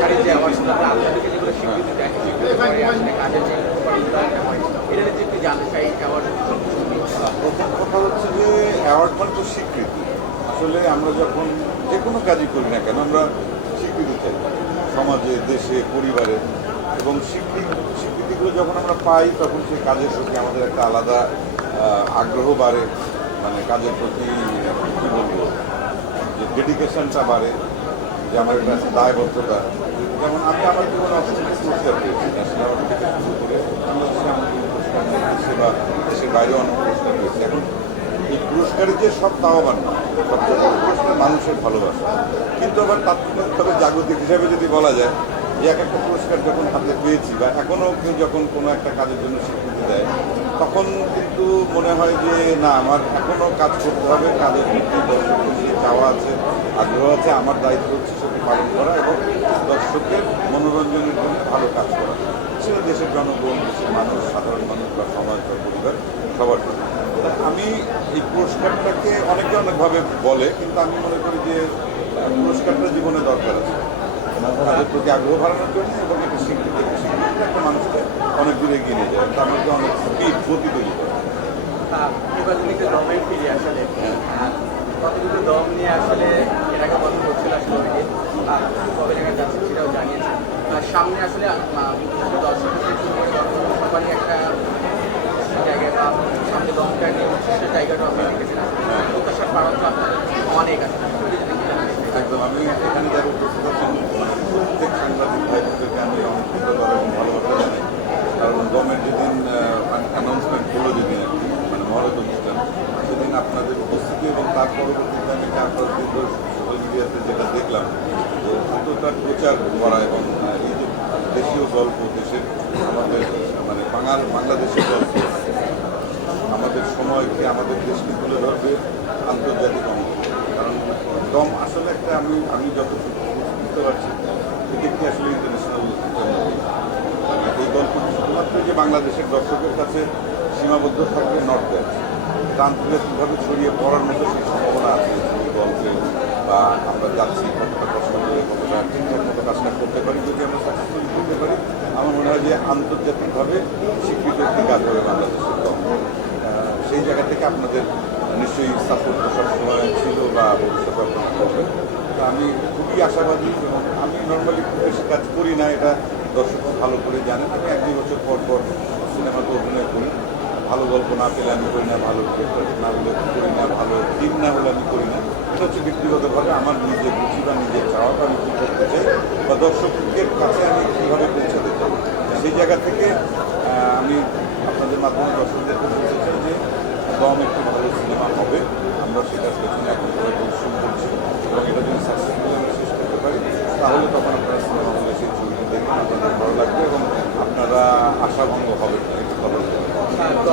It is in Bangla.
পুরস্কারের যে অ্যাওয়ার্ডসগুলো আন্তর্জাতিক যেগুলো স্বীকৃতি দেয় স্বীকৃতি পরে আসলে কাজের যে মূল্যায়নটা হয় এটা যদি একটু জানতে চাই অ্যাওয়ার্ড। প্রথম কথা হচ্ছে যে অ্যাওয়ার্ড মানে তো স্বীকৃতি। আসলে আমরা যখন যে কোনো কাজই করি না কেন আমরা স্বীকৃতি চাই সমাজে, দেশে, পরিবারে, এবং স্বীকৃতিগুলো যখন আমরা পাই তখন সেই কাজের প্রতি আমাদের একটা আলাদা আগ্রহ বাড়ে, মানে কাজের প্রতি কী বলবো যে ডেডিকেশনটা বাড়ে, যে আমার একটা দায়বদ্ধতা। যেমন আমি আমার জীবনে অসংখ্য পুরস্কার পেয়েছি, ন্যাশনাল অ্যাওয়ার্ড থেকে শুরু করে বাংলাদেশে আমার জীবন পুরস্কার পেয়েছি বা দেশের বাইরেও অনেক পুরস্কার পেয়েছি। এখন এই পুরস্কারের যে সব তাওয়াবান না, সবচেয়ে বড় পুরস্কার মানুষের ভালোবাসা। কিন্তু আবার তাৎক্ষণিকভাবে জাগতিক হিসাবে যদি বলা যায় যে এক একটা পুরস্কার যখন হাতে পেয়েছি বা এখনও কেউ যখন কোনো একটা কাজের জন্য স্বীকৃতি দেয় তখন কিন্তু মনে হয় যে না, আমার এখনও কাজ করতে হবে, কাজের প্রতি দর্শকের যে চাওয়া আছে, আগ্রহ আছে, আমার দায়িত্ব হচ্ছে সেটি পালন করা এবং দর্শকের মনোরঞ্জনের জন্য ভালো কাজ করা, সেটা দেশের জনগণ, দেশের মানুষ, সাধারণ মানুষ বা সমাজ বা পরিবার সবার জন্য। আমি এই পুরস্কারটাকে অনেকে অনেকভাবে বলে, কিন্তু আমি মনে করি যে পুরস্কারটা জীবনে দরকার আছে তাদের প্রতি আগ্রহ বাড়ানোর জন্য এবং একটা স্বীকৃতি একটা মানুষকে অনেক দূরে এগিয়ে নিয়ে যায়, তার মধ্যে অনেক স্পিড, গতি তৈরি করে। এবার যদি একটু দমের ফিরি আসলে কতটুকু দম নিয়ে আসলে এর আগে কথা করছিল আসলে অনেকে কবে জায়গায় যাচ্ছে সেটাও জানিয়েছে। সামনে আসলে দর্শকদের সবারই একটা জায়গায় বা সামনে দমটা নিয়ে সে জায়গাটা আপনি দেখেছেন প্রত্যাশার পাওয়া তো আপনার অনেক আছে। একদম, আমি এখানে যারা উপস্থিত আছেন প্রত্যেক সাংবাদিক ভাইদেরকে আমি অনেক কৃতজ্ঞতা এবং ভালোবাসা জানাই। কারণ দমের যেদিন অ্যানাউন্সমেন্ট হলো, যেদিন আর কি মানে মহরত অনুষ্ঠান, সেদিন আপনাদের উপস্থিতি এবং তার পরবর্তীতে আমি 4-5 দিন ধরে সোশ্যাল মিডিয়াতে যেটা দেখলাম যে আন্তর্জাতিক প্রচার করা এবং এই যে দেশীয় গল্প, দেশের আমাদের মানে বাংলাদেশের গল্প আমাদের সময়কে, আমাদের দেশকে তুলে ধরবে আন্তর্জাতিক অঙ্গ। কারণ দম আসলে একটা আমি যতটুকু বুঝতে পারছি এটি একটি আসলে ইন্টারন্যাশনাল এই গল্পটি শুধুমাত্র যে বাংলাদেশের দর্শকের কাছে সীমাবদ্ধ থাকবে নর্থে আছে, এটা আন্তর্জাতিকভাবে ছড়িয়ে পড়ার মতো সেই সম্ভাবনা আছে এই গল্পে। বা আমরা যাচ্ছি কতটা কষ্ট করে, কতটা ঠিকঠাক মতো কাজটা করতে পারি, যদি আমরা সাকসেসফুল করতে পারি আমার মনে হয় যে আন্তর্জাতিকভাবে স্বীকৃত একটি কাজ হবে বাংলাদেশের দম। সেই জায়গা থেকে আপনাদের নিশ্চয়ই সাপোর্ট সবসময় ছিল বা ভবিষ্যতে আপনারা করবেন। তা আমি খুবই আশাবাদী এবং আমি নর্মালি খুব বেশি কাজ করি না, এটা দর্শক ভালো করে জানেন। আমি 1-2 বছর পর পর সিনেমাতে অভিনয় করি, ভালো গল্প না পেলে আমি করি না, ভালো ক্রিকেটার না হলে করি না, ভালো টিম না হলে আমি করি না। এটা হচ্ছে ব্যক্তিগতভাবে আমার নিজের রুচি বা নিজের চাওয়াটা আমি কী করতে চাই বা দর্শকের কাছে আমি কীভাবে পৌঁছাতে চাই। সেই জায়গা থেকে আমি আপনাদের মাধ্যমে দর্শকদেরকে বলতে চাই যে দম একটি ভালো সিনেমা হবে, আমরা সেটার পেছনে এখন করে পরিশ্রম করছি এবং এটা যদি সাকসেসফুল আমরা শেষ করতে পারি তাহলে তখন আপনারা সিনেমা হলে সেই ছবিটি দেখবেন, আপনাদের ভালো লাগবে এবং আপনারা আশাভঙ্গ হবেন না, একটু ভালো লাগবে।